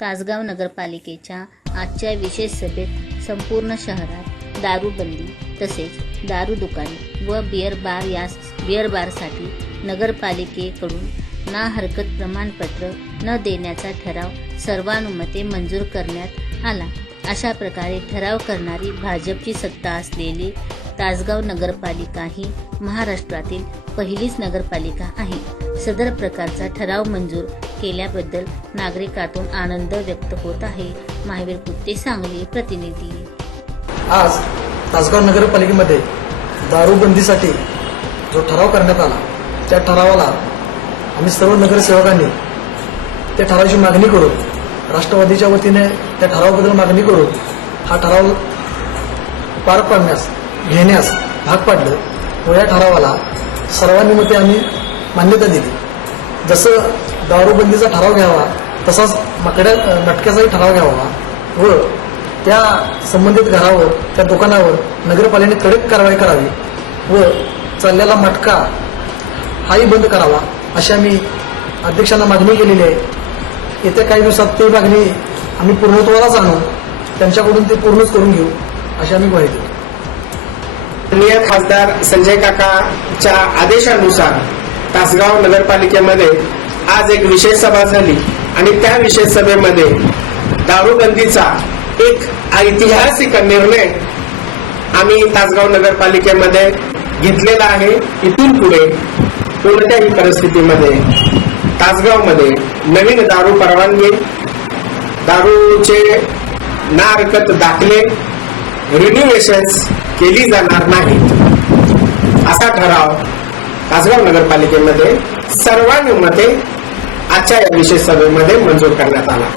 तासगाव नगरपालिकेच्या आजच्या विशेष सभेत संपूर्ण शहरात दारूबंदी तसेच दारू दुकाने व बिअर बार यास बिअर बारसाठी नगरपालिकेकडून ना हरकत प्रमाणपत्र न देण्याचा ठराव सर्वानुमते मंजूर करण्यात आला. अशा प्रकारे ठराव करणारी भाजपची सत्ता असलेली तासगाव नगरपालिका ही महाराष्ट्रातील पहिलीच नगरपालिका आहे. सदर प्रकारचा ठराव मंजूर केल्याबद्दल नागरिकातून आनंद व्यक्त होत आहे. महावीर कुत्ते सांगली प्रतिनिधी. आज तासगाव नगरपालिकेमध्ये दारूबंदीसाठी जो ठराव करण्यात आला त्या ठरावाला आम्ही सर्व नगरसेवकांनी त्या ठरावाची मागणी करून राष्ट्रवादीच्या वतीने त्या ठरावाबद्दल मागणी करून हा ठराव पार पाडण्यास घेण्यास भाग पाडलं व या ठरावाला सर्वांनुमते आम्ही मान्यता दिली. जसं दारूबंदीचा ठराव घ्यावा तसाच मकड्या मटक्याचाही ठराव घ्यावा व त्या संबंधित घरावर त्या दुकानावर नगरपालिकेने कडक कारवाई करावी व चाललेला मटका हाही बंद करावा अशी आम्ही अध्यक्षांना मागणी केलेली आहे. येत्या काही दिवसात ती मागणी आम्ही पूर्णत्वालाच आणू त्यांच्याकडून ते पूर्णच करून घेऊ अशी आम्ही ग्वाही देऊ खासदार संजय काकाच्या आदेशानुसार तासगाव नगरपालिकेमध्ये आज एक विशेष सभा झाली. आणि त्या विशेष सभेमध्ये दारूबंदीचा एक ऐतिहासिक निर्णय आम्ही तासगाव नगरपालिकेमध्ये घेतलेला आहे. इथून पुढे कोणत्याही परिस्थितीमध्ये तासगावमध्ये नवीन दारू परवानगी दारूचे ना हरकत दाखले रिन्युएशन्स केली जाणार नाहीत. असा ठराव तासगाव नगरपालिकेमध्ये सर्वानुमते आजच्या या विशेष सभेमध्ये मंजूर करण्यात आला.